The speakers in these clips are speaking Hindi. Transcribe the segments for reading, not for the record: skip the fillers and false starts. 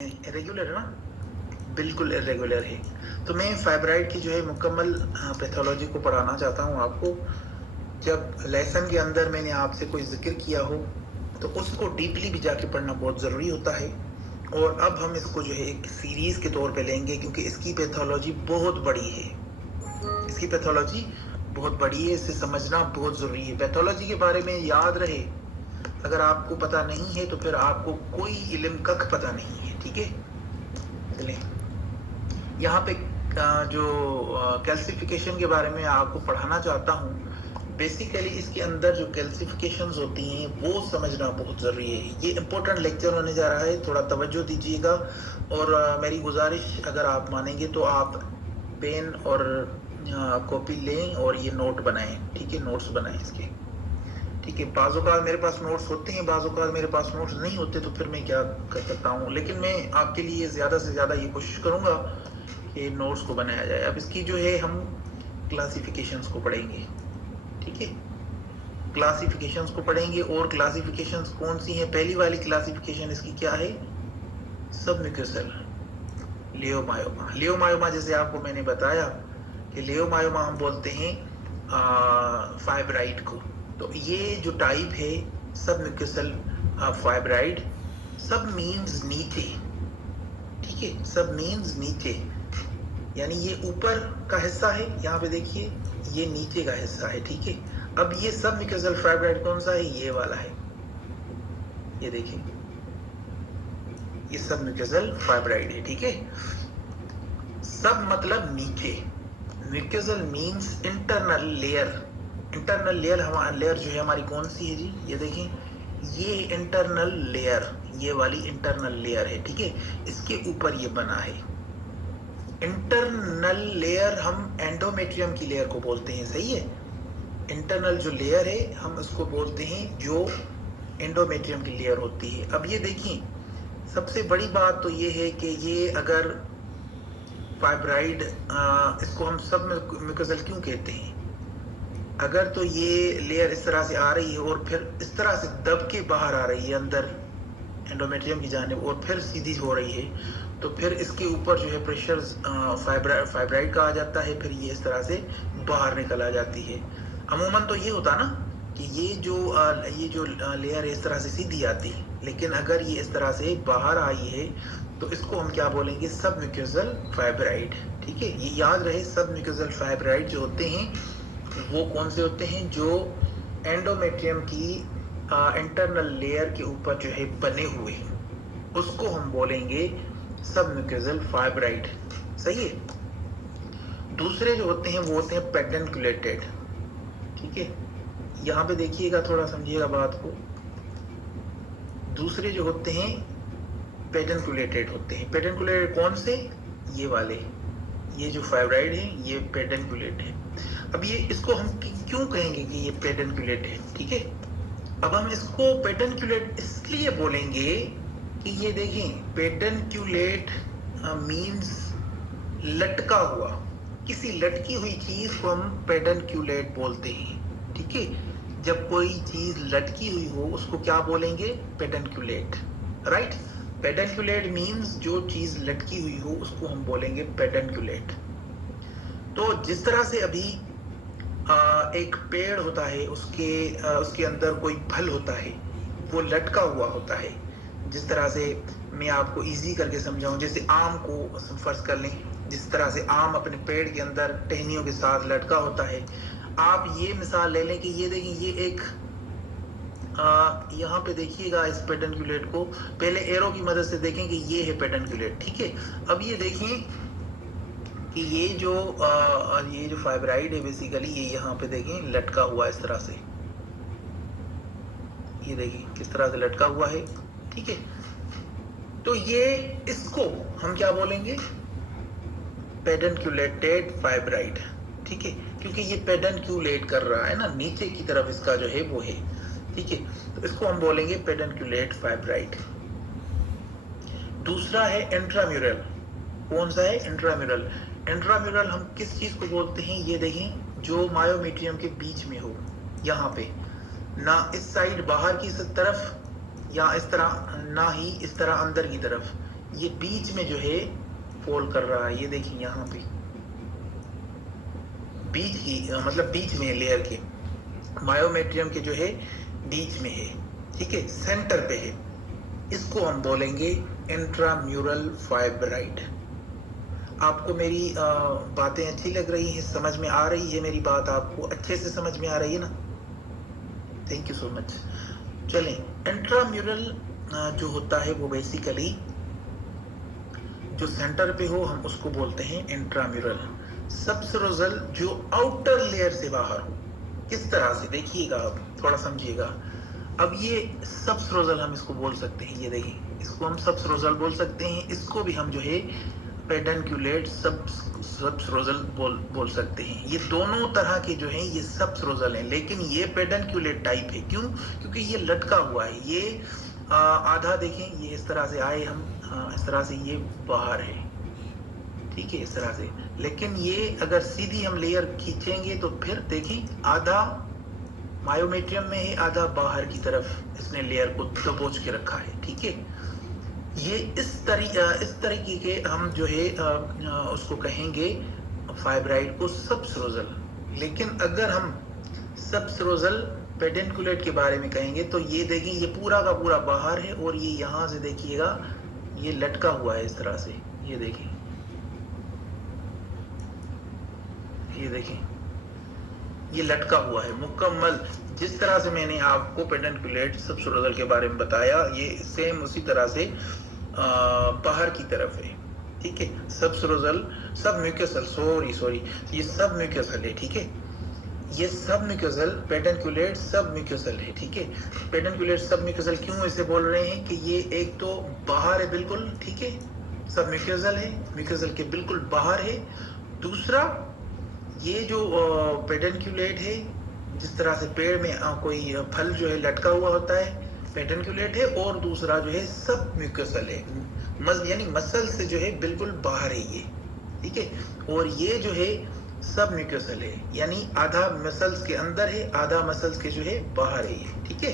इरेगुलर है ना, बिल्कुल इरेगुलर है। तो मैं फाइब्राइड की जो है मुकम्मल पैथोलॉजी को पढ़ाना चाहता हूँ आपको। जब लेसन के अंदर मैंने आपसे कोई जिक्र किया हो तो उसको डीपली भी जाके पढ़ना बहुत ज़रूरी होता है। और अब हम इसको जो है एक सीरीज़ के तौर पे लेंगे क्योंकि इसकी पैथोलॉजी बहुत बड़ी है। इसकी पैथोलॉजी बहुत बड़ी है, इसे समझना बहुत ज़रूरी है। पैथोलॉजी के बारे में याद रहे, अगर आपको पता नहीं है तो फिर आपको कोई इल्म कख पता नहीं है। ठीक है, चलें यहाँ पे जो कैल्सिफिकेशन के बारे में आपको पढ़ाना चाहता हूँ। बेसिकली इसके अंदर जो कैल्सिफिकेशंस होती हैं वो समझना बहुत ज़रूरी है। ये इंपॉर्टेंट लेक्चर होने जा रहा है, थोड़ा तवज्जो दीजिएगा। और मेरी गुजारिश, अगर आप मानेंगे तो आप पेन और कॉपी लें और ये नोट बनाएं। ठीक है, नोट्स बनाएं इसके। ठीक है, बाज़-औक़ात मेरे पास नोट्स होते हैं, बाज़-औक़ात मेरे पास नोट्स नहीं होते, तो फिर मैं क्या कर सकता हूँ। लेकिन मैं आपके लिए ज़्यादा से ज़्यादा ये कोशिश करूँगा कि नोट्स को बनाया जाए। अब इसकी जो है हम क्लासिफिकेशंस को पढ़ेंगे। ठीक है, क्लासिफिकेशंस को पढ़ेंगे। और क्लासिफिकेशंस कौन सी हैं? पहली वाली क्लासिफिकेशन इसकी क्या है? Submucosal leiomyoma. लियोमायोमा जैसे आपको मैंने बताया कि लियोमायोमा हम बोलते हैं फाइब्राइड को। तो ये जो टाइप है सबम्यूकोसल फाइब्राइड, सब मीन्स नीचे। ठीक है, सब मीन्स नीचे, यानी ये ऊपर का हिस्सा है, यहाँ पे देखिए ये नीचे का हिस्सा है। ठीक है, अब ये सबम्यूकोसल फाइब्राइड कौन सा है? ये वाला है, ये देखिए ये सबम्यूकोसल फाइब्राइड है। ठीक है, सब मतलब नीचे, mucosal means internal layer. Internal layer, हमारा लेयर जो है हमारी कौन सी है जी? ये देखें, ये इंटरनल लेयर, ये वाली इंटरनल लेयर है। ठीक है, इसके ऊपर ये बना है इंटरनल लेयर। हम एंडोमेट्रियम की लेयर को बोलते हैं, सही है। इंटरनल जो लेयर है हम उसको बोलते हैं जो एंडोमेट्रियम की लेयर होती है। अब ये देखिए, सबसे बड़ी बात तो ये है कि ये अगर फाइब्राइड, इसको हम सब म्यूकोसल क्यों कहते हैं? अगर तो ये लेयर इस तरह से आ रही है और फिर इस तरह से दब के बाहर आ रही है अंदर एंडोमेट्रियम की जानिब और फिर सीधी हो रही है, तो फिर इसके ऊपर जो है प्रेशर फाइब्राइड का आ जाता है, फिर ये इस तरह से बाहर निकल आ जाती है। अमूमन तो ये होता ना कि ये जो लेयर इस तरह से सीधी आती है, लेकिन अगर ये इस तरह से बाहर आई है तो इसको हम क्या बोलेंगे? Submucosal fibroid. ठीक है, ये याद रहे, सबम्यूकोसल फाइब्राइड जो होते हैं वो कौन से होते हैं? जो एंडोमेट्रियम की इंटरनल लेयर के ऊपर जो है बने हुए, उसको हम बोलेंगे सबम्यूकोसल फाइब्राइड। सही है। दूसरे जो होते हैं वो होते हैं पेडुंकुलेटेड। ठीक है, यहाँ पे देखिएगा, थोड़ा समझिएगा बात को। दूसरे जो होते हैं पेडुंकुलेटेड होते हैं। पेडुंकुलेटेड कौन से? ये वाले, ये जो फाइब्राइड है ये पेडुंकुलेट है। अब ये इसको हम क्यों कहेंगे कि ये पेडुंकुलेट है? ठीक है, अब हम इसको पेडुंकुलेट इसलिए बोलेंगे कि ये देखें, पेडुंकुलेट मीन्स लटका हुआ। किसी लटकी हुई चीज को हम पेडुंकुलेट बोलते हैं। ठीक है, जब कोई चीज लटकी हुई हो उसको क्या बोलेंगे? पेडुंकुलेट। राइट, पेडुंकुलेट मीन्स जो चीज लटकी हुई हो उसको हम बोलेंगे पेडुंकुलेट। तो जिस तरह से अभी एक पेड़ होता है, उसके अंदर कोई फल होता है, वो लटका हुआ होता है। जिस तरह से मैं आपको इजी करके समझाऊं, जैसे आम को फर्ज कर लें, जिस तरह से आम अपने पेड़ के अंदर टहनियों के साथ लटका होता है। आप ये मिसाल ले लें कि ये देखें, ये एक यहाँ पे देखिएगा, इस पेडुंकुलेट को पहले एरो की मदद से देखें कि ये है पेडुंकुलेट। ठीक है, अब ये देखें कि ये जो फाइब्राइड है, बेसिकली ये यहाँ पे देखें लटका हुआ इस तरह से, ये देखिए किस तरह से लटका हुआ है। ठीक है, तो ये इसको हम क्या बोलेंगे? पेडुंकुलेटेड फाइब्राइड। ठीक है, क्योंकि ये पेडुंकुलेट कर रहा है ना, नीचे की तरफ इसका जो है वो है। ठीक है, तो इसको हम बोलेंगे पेडुंकुलेट फाइब्राइड। दूसरा है इंट्राम्यूरल। कौन सा है? इंट्राम्यूरल। इंट्राम्यूरल हम किस चीज को बोलते हैं? ये देखें, जो मायोमीट्रियम के बीच में हो, यहाँ पे ना इस साइड बाहर की तरफ या इस तरह, ना ही इस तरह अंदर की तरफ, ये बीच में जो है फॉल कर रहा है, ये देखिए यहाँ पे बीच की मतलब बीच में लेयर के मायोमेट्रियम के जो है बीच में है, ठीक है, सेंटर पे है। इसको हम बोलेंगे इंट्राम्यूरल फाइब्राइड। आपको मेरी बातें अच्छी लग रही हैं, समझ में आ रही है मेरी बात, आपको अच्छे से समझ में आ रही है ना? Thank you so much. चलें, इंट्राम्यूरल जो होता है वो बेसिकली जो सेंटर पे हो हम उसको बोलते हैं इंट्राम्यूरल। सबसरोजल जो आउटर लेयर से बाहर हो, किस तरह से देखिएगा, आप थोड़ा समझिएगा। अब ये सबसरोजल हम इसको बोल सकते हैं, ये देखिए इसको हम सबसरोजल बोल सकते हैं, इसको भी हम जो है पेडनक्यूलेट सबसरोजल बोल सकते हैं। ये दोनों तरह के जो हैं ये सबसरोजल हैं, लेकिन ये पेडनक्यूलेट टाइप है। क्यों? क्योंकि ये लटका हुआ है। ये आधा देखें, ये इस तरह से आए हम, इस तरह से ये बाहर है, ठीक है, इस तरह से। लेकिन ये अगर सीधी हम लेयर खींचेंगे तो फिर देखें आधा मायोमेट्रियम में है, आधा बाहर की तरफ इसने लेयर को दबोच के रखा है, ठीक है। ये इस तरीके के हम जो है उसको कहेंगे फाइब्राइड को सबसरोजल। लेकिन अगर हम सबसरोजल पेडेंकुलेट के बारे में कहेंगे तो ये देखिए ये पूरा का पूरा बाहर है और ये यहाँ से देखिएगा ये लटका हुआ है इस तरह से, ये देखिए, ये देखिए ये लटका हुआ है मुकम्मल। जिस तरह से मैंने आपको पेडेंकुलेट सबसरोजल के बारे में बताया, ये सेम उसी तरह से बाहर की तरफ है, ठीक है। सबसरोजल सब म्यूकोसल, सॉरी ये सब म्यूकोसल है, ठीक है। ये सब म्यूकोसल पेडेंकुलेट सब म्यूकोसल है, ठीक है। पेडेंकुलेट सब म्यूकोसल क्यों इसे बोल रहे हैं कि ये एक तो बाहर है बिल्कुल, ठीक है, सब म्यूकोसल है, म्यूकोसल के बिल्कुल बाहर है। दूसरा ये जो पेडेंकुलेट है, जिस तरह से पेड़ में कोई फल जो है लटका हुआ होता है, पेडेंकुलेट है। और दूसरा जो है सब म्यूकोसल है, यानी मसल से जो है बिल्कुल बाहर है ये, ठीक है। और ये जो है सब म्यूकोसल है, यानी आधा मसल्स के अंदर है, आधा मसल्स के जो है बाहर है ये, ठीक है।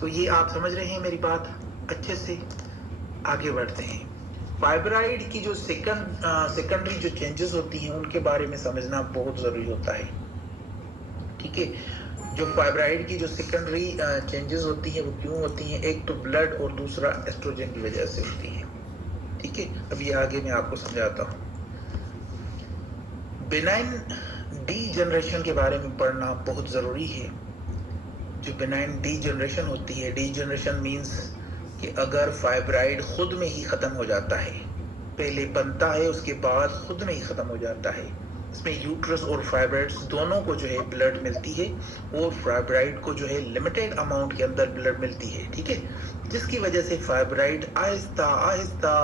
तो ये आप समझ रहे हैं मेरी बात अच्छे से। आगे बढ़ते हैं। फाइब्राइड की जो सेकेंडरी जो चेंजेस होती हैं उनके बारे में समझना बहुत ज़रूरी होता है, ठीक है। जो फाइब्राइड की जो सेकेंडरी चेंजेस होती हैं वो क्यों होती हैं? एक तो ब्लड और दूसरा एस्ट्रोजन की वजह से होती हैं, ठीक है। अब ये आगे मैं आपको समझाता हूँ। बेनाइन डी जनरेशन के बारे में पढ़ना बहुत ज़रूरी है। जो बेनाइन डी जनरेशन होती है, डी जनरेशन मीन्स कि अगर फाइब्राइड खुद में ही ख़त्म हो जाता है, पहले बनता है उसके बाद खुद में ही ख़त्म हो जाता है। इसमें यूट्रस और फाइब्राइड्स दोनों को जो है ब्लड मिलती है और फाइब्राइड को जो है लिमिटेड अमाउंट के अंदर ब्लड मिलती है, ठीक है। जिसकी वजह से फाइब्राइड आहिस्ता आहिस्ता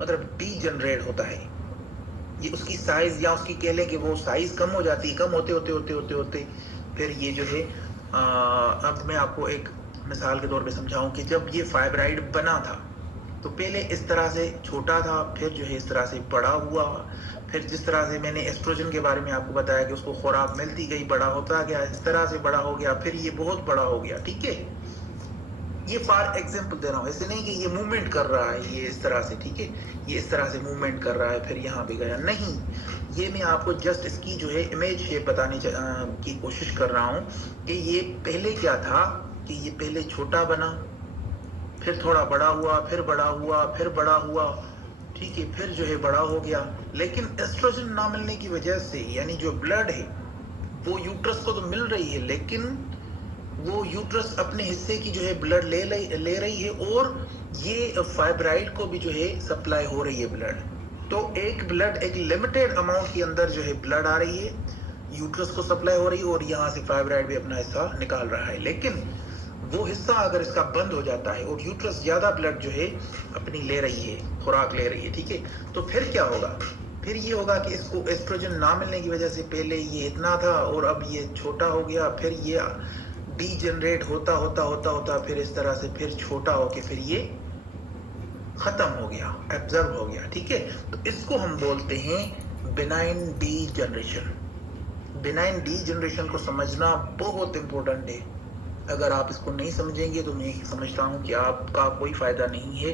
मतलब डी जनरेट होता है। ये उसकी साइज या उसकी कह लें कि वो साइज कम हो जाती है, कम होते होते होते होते होते फिर ये जो है अब मैं आपको एक मिसाल के तौर पे समझाऊं कि जब ये फाइब्राइड बना था तो पहले इस तरह से छोटा था, फिर जो है इस तरह से बड़ा हुआ, फिर जिस तरह से मैंने एस्ट्रोजन के बारे में आपको बताया कि उसको खुराक मिलती गई, बड़ा होता गया, इस तरह से बड़ा हो गया, फिर ये बहुत बड़ा हो गया, ठीक है। ये फॉर एग्जाम्पल दे रहा हूँ, ऐसे नहीं कि ये मूवमेंट कर रहा है ये इस तरह से, ठीक है, ये इस तरह से मूवमेंट कर रहा है फिर यहाँ पे गया, नहीं। ये मैं आपको जस्ट इसकी जो है इमेज शेप बताने की कोशिश कर रहा हूँ कि ये पहले क्या था, कि ये पहले छोटा बना, फिर थोड़ा बड़ा हुआ, फिर बड़ा हुआ, फिर बड़ा हुआ, ठीक है, फिर जो है बड़ा हो गया। लेकिन एस्ट्रोजन ना मिलने की वजह से, यानी जो ब्लड है वो यूट्रस को तो मिल रही है, लेकिन वो यूट्रस अपने हिस्से की जो है ब्लड ले रही है और ये फाइब्राइड को भी जो है सप्लाई हो रही है ब्लड। तो एक ब्लड एक लिमिटेड अमाउंट के अंदर जो है ब्लड आ रही है, यूट्रस को सप्लाई हो रही है और यहाँ से फाइब्राइड भी अपना हिस्सा निकाल रहा है। लेकिन वो हिस्सा अगर इसका बंद हो जाता है और यूट्रस ज्यादा ब्लड जो है अपनी ले रही है, खुराक ले रही है, ठीक है, तो फिर क्या होगा? फिर ये होगा कि इसको एस्ट्रोजन ना मिलने की वजह से पहले ये इतना था और अब ये छोटा हो गया, फिर ये डी जनरेट होता होता होता होता फिर इस तरह से फिर छोटा होके फिर ये खत्म हो गया, एब्जॉर्ब हो गया, ठीक है। तो इसको हम बोलते हैं benign D generation. Benign D generation को समझना बहुत इंपॉर्टेंट है। अगर आप इसको नहीं समझेंगे तो मैं समझता हूँ कि आपका कोई फायदा नहीं है।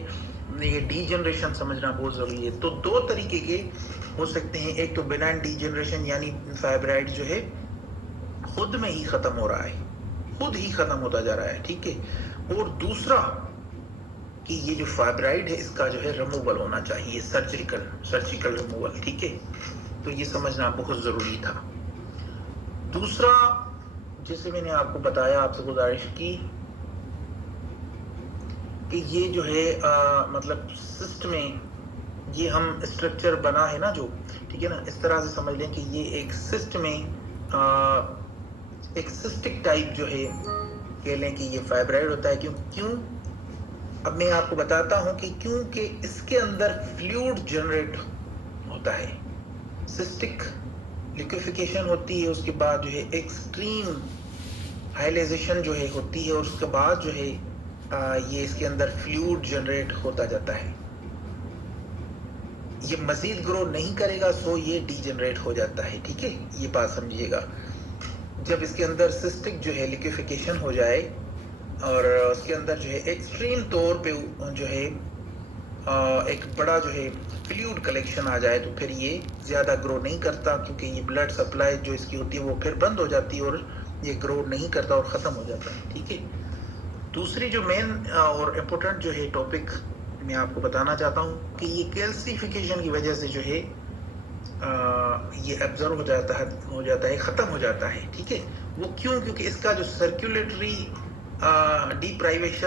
ये डीजनरेशन समझना बहुत ज़रूरी है। तो 2 तरीके के हो सकते हैं, एक तो बिनाइन डीजनरेशन यानी फाइब्राइड जो है खुद में ही ख़त्म हो रहा है, खुद ही ख़त्म होता जा रहा है, ठीक है। और दूसरा कि ये जो फाइब्राइड है इसका जो है रिमूवल होना चाहिए, सर्जिकल रिमूवल, ठीक है। तो ये समझना बहुत ज़रूरी था। दूसरा, जैसे मैंने आपको बताया, आपसे गुजारिश की कि ये जो है मतलब सिस्ट में ये हम स्ट्रक्चर बना है ना जो, ठीक है ना, इस तरह से समझ लें कि ये एक सिस्ट में एक सिस्टिक टाइप जो है कह लें कि ये फाइब्राइड होता है। क्यों? अब मैं आपको बताता हूं कि क्योंकि इसके अंदर फ्लूइड जनरेट होता है, सिस्टिक लिक्विफिकेशन होती है, उसके बाद जो है एक्सट्रीम हाइलाइजेशन जो है होती है, और उसके बाद जो है ये इसके अंदर फ्लूइड जनरेट होता जाता है। ये मजीद ग्रो नहीं करेगा, सो ये डीजनरेट हो जाता है, ठीक है। ये बात समझिएगा। जब इसके अंदर सिस्टिक जो है लिक्विफिकेशन हो जाए और उसके अंदर जो है एक्सट्रीम तौर पे जो है एक बड़ा जो है फ्लूइड कलेक्शन आ जाए, तो फिर ये ज़्यादा ग्रो नहीं करता, क्योंकि ये ब्लड सप्लाई जो इसकी होती है वो फिर बंद हो जाती है और ये ग्रो नहीं करता और ख़त्म हो जाता है, ठीक है। दूसरी जो मेन और इम्पोर्टेंट जो है टॉपिक मैं आपको बताना चाहता हूँ कि ये कैल्सिफिकेशन की वजह से जो है ये एब्जॉर्ब हो जाता है, ख़त्म हो जाता है, ठीक है। वो क्यों? क्योंकि इसका जो सर्कुलेटरी डिप्राइवेशन